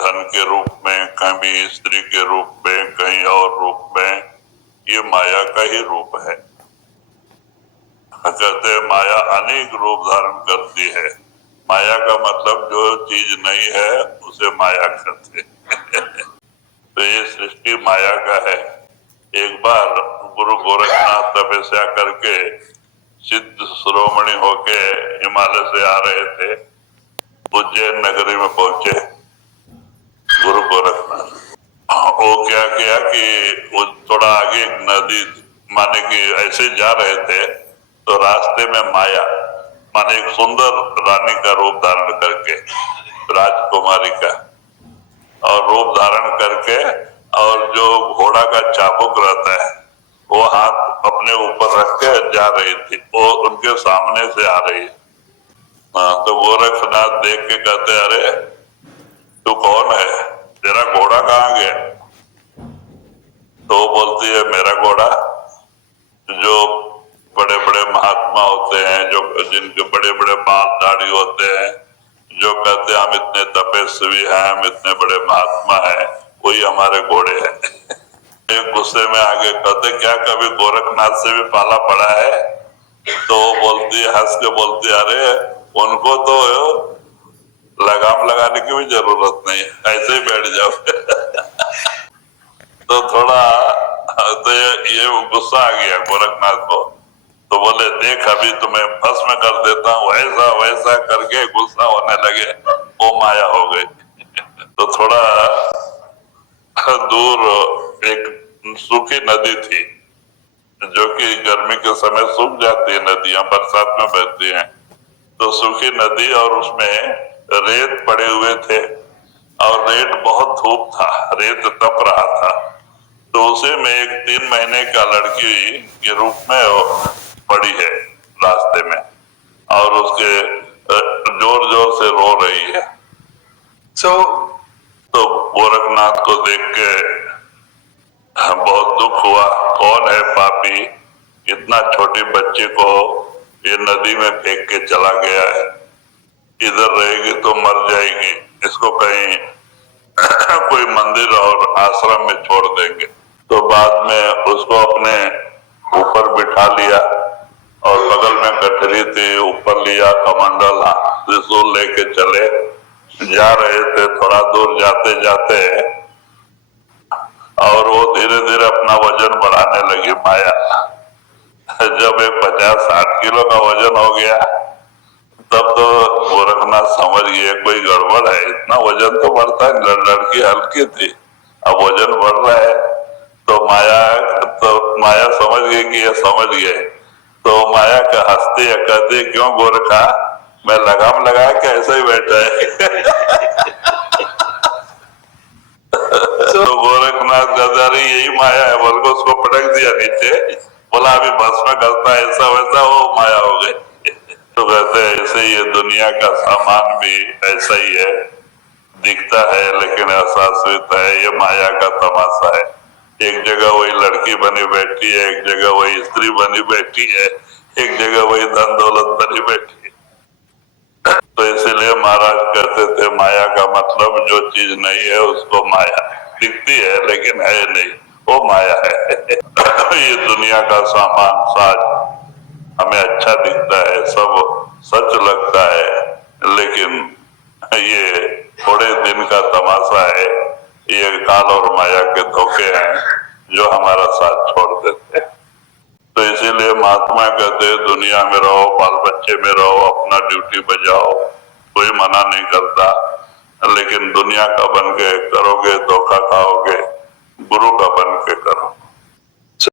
धन के रूप में, कभी स्त्री के रूप में, कहीं और रूप में, ये माया का ही रूप है। कहते हैं माया अनेक रूप धारण करती है। माया का मतलब जो चीज नहीं है उसे माया कहते हैं। तो ये सृष्टि माया का है। एक बार गुरु गोरखनाथ तपस्या करके सिद्ध शिरोमणि होके हिमालय से आ रहे थे, उज्जैन नगरी में पहुंचे गुरु गोरखनाथ। वो क्या किया कि वो थोड़ा आगे एक नदी, माने कि ऐसे जा रहे थे तो रास्ते में माया, माने एक सुंदर रानी का रूप धारण करके, राजकुमारी का, और रूप धारण करके, और जो घोड़ा का चाबुक रहता है वो हाथ अपने ऊपर रख के जा रही थी, वो उनके सामने से आ रही है। तो गोरखनाथ देख के कहते, अरे तू कौन है, तेरा घोड़ा कहाँ गया? तो वो बोलती है, मेरा घोड़ा, जो बड़े बड़े महात्मा होते हैं, जो जिनके बड़े बड़े बाल दाढ़ी होते हैं, जो कहते हैं हम इतने तपस्वी हैं, हम इतने बड़े महात्मा हैं, वही हमारे घोड़े हैं। एक गुस्से में आगे कहते, क्या कभी गोरखनाथ से भी पाला पड़ा है? तो वो बोलती है, हंस के बोलती है, अरे उनको तो लगाम लगाने की भी जरूरत नहीं, ऐसे ही बैठ जाओ। तो थोड़ा तो ये गुस्सा आ गया गोरखनाथ को। तो बोले, देख अभी तुम्हें भस्म कर देता हूँ, ऐसा वैसा करके गुस्सा होने लगे, वो माया हो गई। तो थोड़ा दूर एक सूखी नदी थी, जो कि गर्मी के समय सूख जाती है, नदियां बरसात में बहती हैं। तो सूखी नदी, और उसमें रेत पड़े हुए थे, और रेत बहुत धूप था, रेत तप रहा था। तो उसे में एक 3 महीने का लड़की के रूप में पड़ी है रास्ते में, और उसके जोर जोर से रो रही है। तो गोरखनाथ को देख के बहुत दुख हुआ, कौन है पापी, इतना छोटी बच्ची को ये नदी में फेंक के चला गया है, इधर रहेगी तो मर जाएगी, इसको कहीं कोई मंदिर और आश्रम में छोड़ देंगे। तो बाद में उसको अपने ऊपर बिठा लिया, और बगल में गठरी थी, ऊपर लिया कमंडल, त्रिशूल लेके चले, जा रहे थे। थोड़ा दूर जाते जाते और वो धीरे धीरे अपना वजन बढ़ाने लगी माया। जब एक 50-60 किलो का वजन हो गया, तब तो गोरखनाथ समझ गए कोई गड़बड़ है, इतना वजन तो बढ़ता है, लड़की हल्की थी, अब वजन बढ़ रहा है। तो माया समझ गई कि ये समझ गए। तो माया का हंसती है, कहती, क्यों गोरखा, मैं लगाम लगा के ऐसे ही बैठा है। तो गोरखनाथ गजारी यही माया है, बोल को उसको पटक दिया नीचे, बोला अभी भस्म करता है, ऐसा वैसा, वो माया हो गई। तो कहते हैं ऐसे ये दुनिया का सामान भी ऐसा ही है, दिखता है लेकिन अशाश्वत है, ये माया का तमाशा है। एक जगह वही लड़की बनी बैठी है, एक जगह वही स्त्री बनी बैठी है, एक जगह वही धन दौलत बनी बैठी है। तो इसीलिए महाराज कहते थे, माया का मतलब जो चीज नहीं है उसको माया दिखती है, लेकिन है नहीं, वो माया है। ये दुनिया का सामान साज हमें अच्छा दिखता है, सब सच लगता है, लेकिन ये थोड़े दिन का तमाशा है, ये काल और माया के धोखे हैं जो हमारा साथ छोड़ देते हैं। तो इसीलिए महात्मा कहते हैं, दुनिया में रहो, बाल बच्चे में रहो, अपना ड्यूटी बजाओ, कोई मना नहीं करता, लेकिन दुनिया का बन के करोगे धोखा खाओगे।